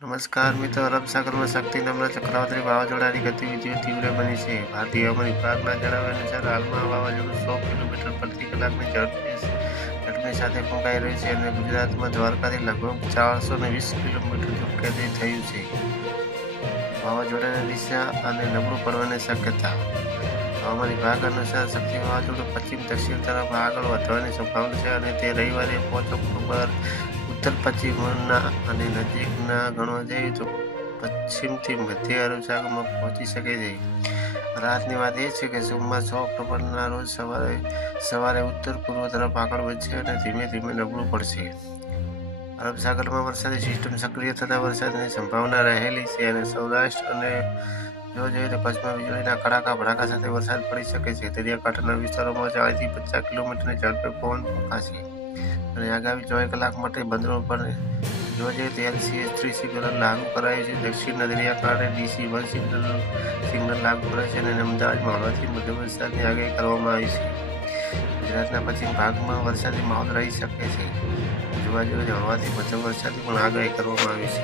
નમસ્કાર મિત્રો, અરબ સાગરમાં શક્તિ નામના ચક્રવાતી વાવાઝોડાની ગતિવિધિઓ તીવ્ર બની છે. ભારતીય હવામાન વિભાગના જણાવ્યા અનુસાર હાલમાં વાવાઝોડું 100 કિલોમીટર પ્રતિ કલાકની ઝડપની સાથે ફૂંકાઈ રહ્યું છે અને ગુજરાતમાં દ્વારકાથી લગભગ 420 કિલોમીટર ઝડપે થયું છે. વાવાઝોડાની દિશા અને નબળું પડવાની શક્યતા. હવામાન વિભાગ અનુસાર શક્તિ વાવાઝોડું પશ્ચિમ દક્ષિણ તરફ આગળ વધવાની સંભાવના છે અને તે રવિવારે 5 ઓક્ટોબર ઉત્તર પશ્ચિમના અને નજીકના ગણવા જઈએ તો પશ્ચિમથી મધ્ય અરબ સાગરમાં પહોંચી શકે છે. રાહતની વાત એ છે કે સોમવાર 6 ઓક્ટોબરના રોજ સવારે ઉત્તર પૂર્વ તરફ આગળ વધશે અને ધીમે ધીમે નબળું પડશે. અરબ સાગરમાં વરસાદી સિસ્ટમ સક્રિય થતાં વરસાદની સંભાવના રહેલી છે અને સૌરાષ્ટ્ર અને જો જોઈએ તો કચ્છમાં વીજળીના કડાકા ભડાકા સાથે વરસાદ પડી શકે છે. દરિયાકાંઠાના વિસ્તારોમાં 40 થી 50 કિલોમીટરની ઝડપે પવન ફૂંકાશે અને આગામી 24 કલાક માટે બંદરો પર જો જોઈએ તો LCS-3 સિગ્નલ લાગુ કરાયું છે. દક્ષિણના દરિયાકાંઠે DC-1 સિગ્નલ લાગુ કરાયું છે અને અમદાવાદમાં હળવાથી મધ્યમ વરસાદની આગાહી કરવામાં આવી છે. ગુજરાતના પશ્ચિમ ભાગમાં વરસાદી માહોલ રહી શકે છે. જોવા જોઈએ તો હળવાથી મધ્યમ વરસાદની પણ આગાહી કરવામાં આવી છે.